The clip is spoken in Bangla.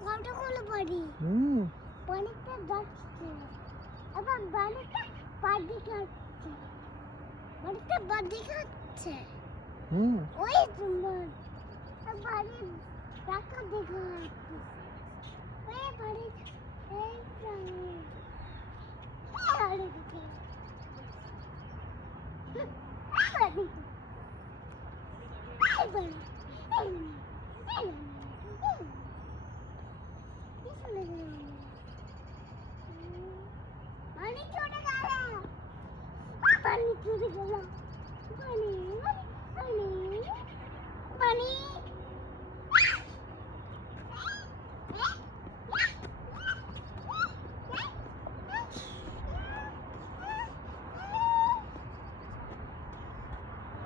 কতগুলো বাড়ি অনেকটা যাচ্ছে আবার বাড়িটা বাড়ি খাচ্ছে বাড়িটা বাড়ি খাচ্ছে ওই তোমার বাড়ির টাকা দেখা যাচ্ছে ওই বাড়ি এই বাড়ি দেখে পানি চলে গেল পানি